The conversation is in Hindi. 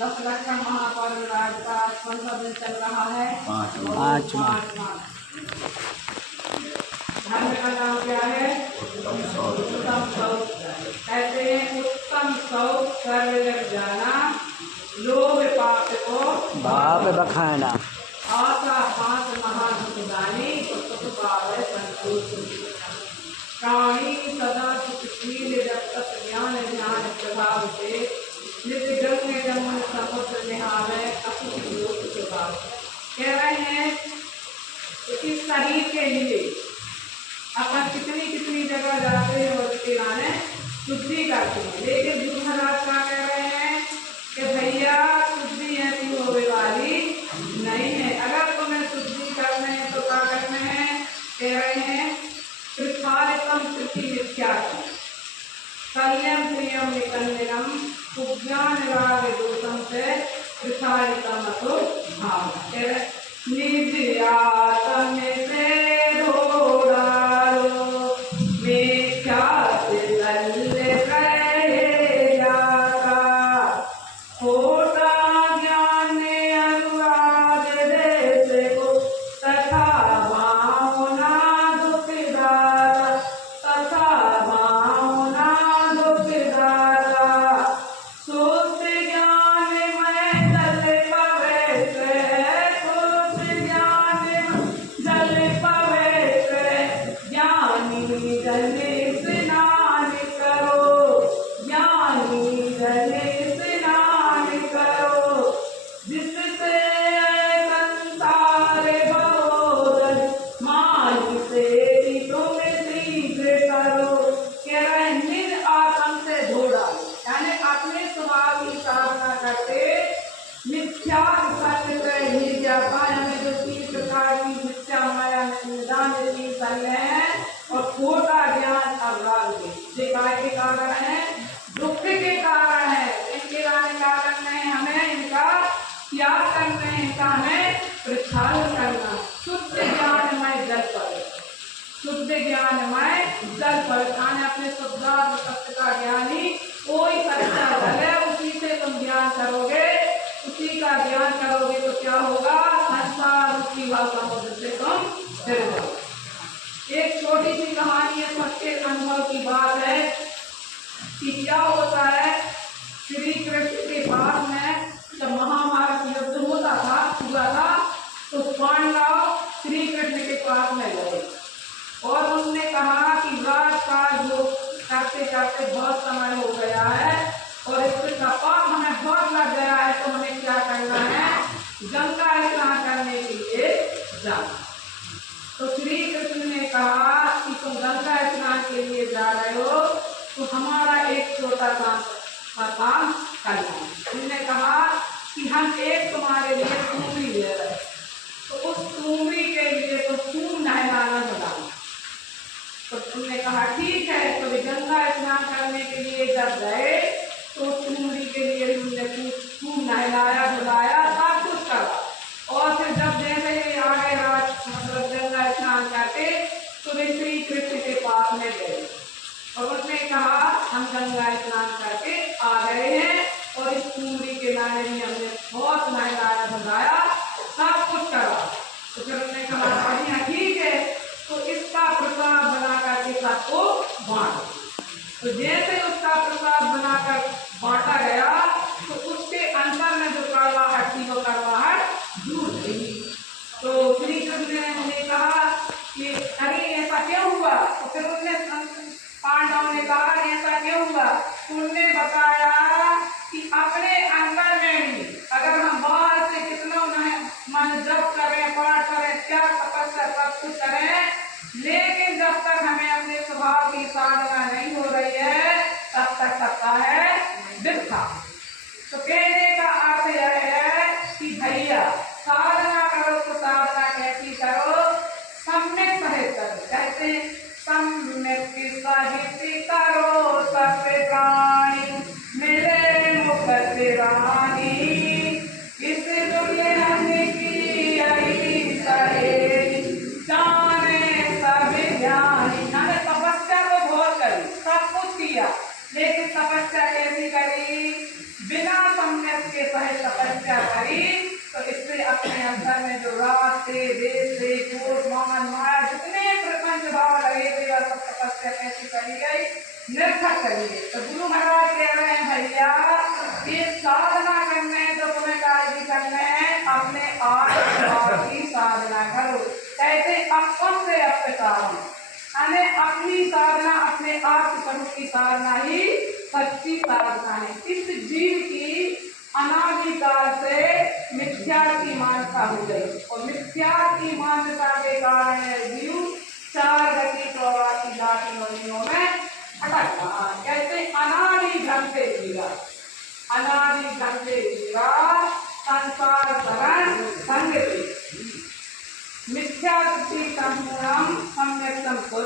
10 लक्षण महापर्व राज का 15 दिन चल रहा है। 5 धर्म का नाम क्या है? उत्तम शौच। कहते हैं उत्तम शौच कर लग जाना, लोभ पाप को भाप बखाना, आशा पास महासुखदानी सुख पावे संतोष। प्राणी सदा सुखशील जब तक ज्ञान ध्यान प्रभाव से नित्य गंगे जमुन समुद्र निहारे अकुत योग स्वभाव। कह रहे हैं इस शरीर के लिए अपन कितनी जगह जाते हैं और उसके लाने शुद्धि करते हैं, लेकिन गुरु महाराज क्या कह रहे हैं कि भैया शुद्धि ऐसी होने वाली नहीं है। अगर तुम्हें शुद्धि करने है तो क्या करना है? कह रहे हैं कृपालितम कृति मिथ्यात्म कल्यम प्रियम निकंदनम कुज्ञान राग दोषम से कृपालितम तो भाव। कह रहे निज आत्म से ढोड़ालो मिथ्यात तल्ले कहे जाता खोटा ज्ञान अनुराग देश को तथा भावना दुखदाता तथा भावना दुखदाता शुद्ध ज्ञान में जल पवित्र शुद्ध ज्ञान जल पवित्र ज्ञानी जल स्नान करो ज्ञानी जल स्नान करो जिससे संसार भवोदर मान से तुम शीघ्र करो। कह रहे निज आत्म से धोड़ा, यानी अपने स्वभाव की साधना करते मिथ्या सत्य से ही जाता, यानी जो 3 प्रकार की मिथ्या माया निदान चल रहे हैं और खोटा ज्ञान अवराग के कारण है, दुख के कारण है। इनके लाने क्या करना है? हमें इनका त्याग करना है, इनका हमें प्रक्षालन करना। शुद्ध ज्ञानमय जल पर शुद्ध ज्ञानमय जल पर खाने अपने शुद्धात्म सत्य का ज्ञानी कोई सच्चा जल है, उसी से तुम ज्ञान करोगे, उसी का ज्ञान करोगे तो क्या होगा? संसार रूपी व समुद्र से तुम फिर जाओ। एक छोटी सी कहानी है, सबके अनुभव की बात है कि क्या होता है श्री कृष्ण के पास में जब महाभारत युद्ध हुआ था तो पांडव श्री कृष्ण के पास में गए और उनने कहा कि राजकाज जो करते करते बहुत समय हो गया है और इसका पाप हमें बहुत लग गया है, तो हमें क्या करना है? गंगा स्नान करने के लिए जाना। तो श्री कृष्ण ने कहा कि तुम गंगा स्नान के लिए जा रहे हो तो हमारा एक छोटा काम करना। उन्होंने कहा कि हम एक तुम्हारे लिए तुमरी ले रहे, तो उस तुमरी के लिए तो तुम नहलाना बताओ। तो तुमने कहा ठीक है। तो गंगा स्नान करने के लिए जब गए तो तुमरी के लिए तुमने तुम नहलाया धुलाया सब कुछ करा, और फिर जब जैसे ही आगे रात मतलब गंगा स्नान करके तो वे श्री कृष्ण के पास में गए और उसने कहा हम गंगा स्नान करके आ गए हैं और इस तुमरी के लाने में हमने बहुत नहलाया धुलाया सब कुछ करा। तो फिर उसने कहा बढ़िया ठीक है, तो इसका प्रसाद बनाकर के सबको बांटो। तो जैसे उसका प्रसाद बनाकर बांटा गया तो उसके अंदर में जो कड़वाहट थी वो कड़वाहट दूर गई। तो श्री कृष्ण ने कहा कि अरे ऐसा क्यों हुआ? तो फिर उसने पांडव ने कहा ऐसा क्यों हुआ? उन्होंने बताया कि अपने अंदर में भी अगर हम बाहर से कितना मन जप करें पाठ करें त्याग तपस्या सब कुछ करें, लेकिन जब तक हमें अपने स्वभाव की साधना नहीं हो रही है तब तक सकता है वृथा। तो कहने का अर्थ यह है कि भैया साधना करो तो साधना कैसी करो? सम्यक सहित करो। कहते सम्यक सहित करो सब प्राणी मिले मुक्ति रानी, इस दुनिया की आई सहेली जाने सब ज्ञानी। मैंने तपस्या को बहुत करी, सब कुछ किया, लेकिन तपस्या कैसी करी? बिना सम्यक के सहित जो रास्ते देशे कोट मान माया जितने प्रपंच भाव लगे थे वह सब तपस्या कैसी करी गई, निरर्थक करी गई। तो गुरु महाराज कह रहे हैं भैया ये साधना करने तो तुम्हें कार्य करने हैं, अपने आप की साधना करो। कहते अपन से अपसारण, यानी अपनी साधना अपने आप स्वरूप की साधना ही सच्ची साधना है। इस जीव की अनादिकाल से मिथ्या की मान्यता हो गई और मिथ्या की मान्यता के कारण जीव 4 गति 84 जाति योनियों में अटक रहा। कहते अनादि ढंग से जीवा, अनादि ढंग से जीवा संसार शरण संग मिथ्या संपूर्णम सम्यक्तम